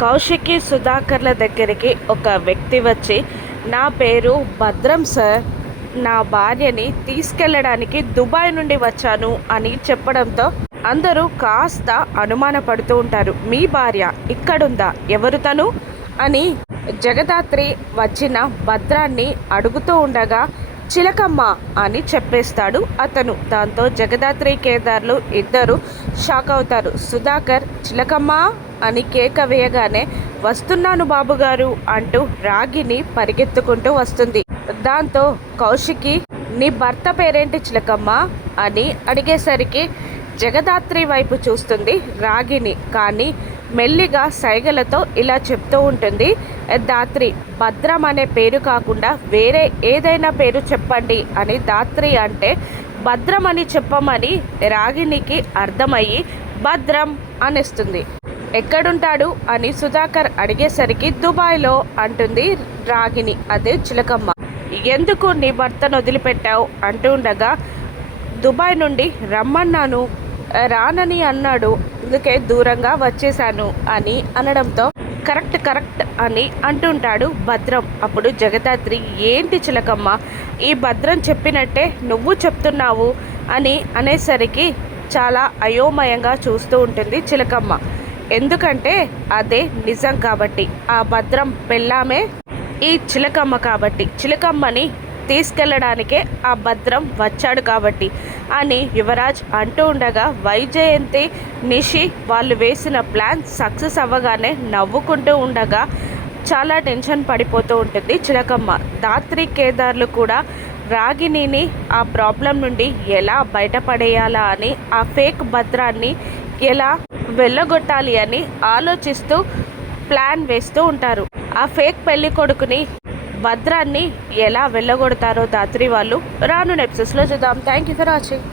కౌశికి సుధాకర్ల దగ్గరికి ఒక వ్యక్తి వచ్చి, నా పేరు భద్రం సార్, నా భార్యని తీసుకెళ్ళడానికి దుబాయ్ నుండి వచ్చాను అని చెప్పడంతో అందరూ కాస్త అనుమానపడుతూ ఉంటారు. మీ భార్య ఇక్కడుందా, ఎవరు తను అని జగదాత్రి వచ్చిన భద్రాన్ని అడుగుతూ ఉండగా, చిలకమ్మ అని చెప్పేస్తాడు అతను. దాంతో జగదాత్రి కేదార్లు ఇద్దరు షాక్ అవుతారు. సుధాకర్ చిలకమ్మ అని కేక వేయగానే, వస్తున్నాను బాబుగారు అంటూ రాగిని పరిగెత్తుకుంటూ వస్తుంది. దాంతో కౌశికి, నీ భర్త పేరేంటి చిలకమ్మ అని అడిగేసరికి జగదాత్రి వైపు చూస్తుంది రాగిని. కానీ మెల్లిగా సైగలతో ఇలా చెప్తూ ఉంటుంది, దాత్రి, భద్రం అనే పేరు కాకుండా వేరే ఏదైనా పేరు చెప్పండి అని దాత్రి అంటే, భద్రం అని చెప్పమని రాగినికి అర్థమయ్యి భద్రం అనేస్తుంది. ఎక్కడుంటాడు అని సుధాకర్ అడిగేసరికి దుబాయ్లో అంటుంది రాగిని. అదే చిలకమ్మ. ఎందుకు నీ భర్తను వదిలిపెట్టావు అంటూ ఉండగా, దుబాయ్ నుండి రమ్మన్నాను, రానని అన్నాడు, అందుకే దూరంగా వచ్చేసాను అని అనడంతో, కరెక్ట్ అని అంటుంటాడు భద్రం. అప్పుడు జగదాత్రి, ఏంటి చిలకమ్మ, ఈ భద్రం చెప్పినట్టే నువ్వు చెప్తున్నావు అని అనేసరికి చాలా అయోమయంగా చూస్తూ ఉంటుంది చిలకమ్మ. ఎందుకంటే అదే నిజం కాబట్టి, ఆ భద్రం పెళ్ళామే ఈ చిలకమ్మ కాబట్టి, చిలకమ్మని తీసుకెళ్ళడానికే ఆ భద్రం వచ్చాడు కాబట్టి అని యువరాజ్ అంటూ ఉండగా, వైజయంతి నిషి వాళ్ళు వేసిన ప్లాన్ సక్సెస్ అవ్వగానే నవ్వుకుంటూ ఉండగా చాలా టెన్షన్ పడిపోతూ ఉంటుంది చిలకమ్మ. దాత్రి కేదార్లు కూడా రాగిణిని ఆ ప్రాబ్లం నుండి ఎలా బయటపడేయాలా అని, ఆ ఫేక్ భద్రాన్ని ఎలా వెళ్ళగొట్టాలి అని ఆలోచిస్తూ ప్లాన్ వేస్తూ ఉంటారు. ఆ ఫేక్ పెళ్లి కొడుకుని, భద్రాన్ని ఎలా వెళ్ళగొడతారో దాత్రి వాళ్ళు రాను ఎపిసోడ్స్లో చూద్దాం. Thank you for watching.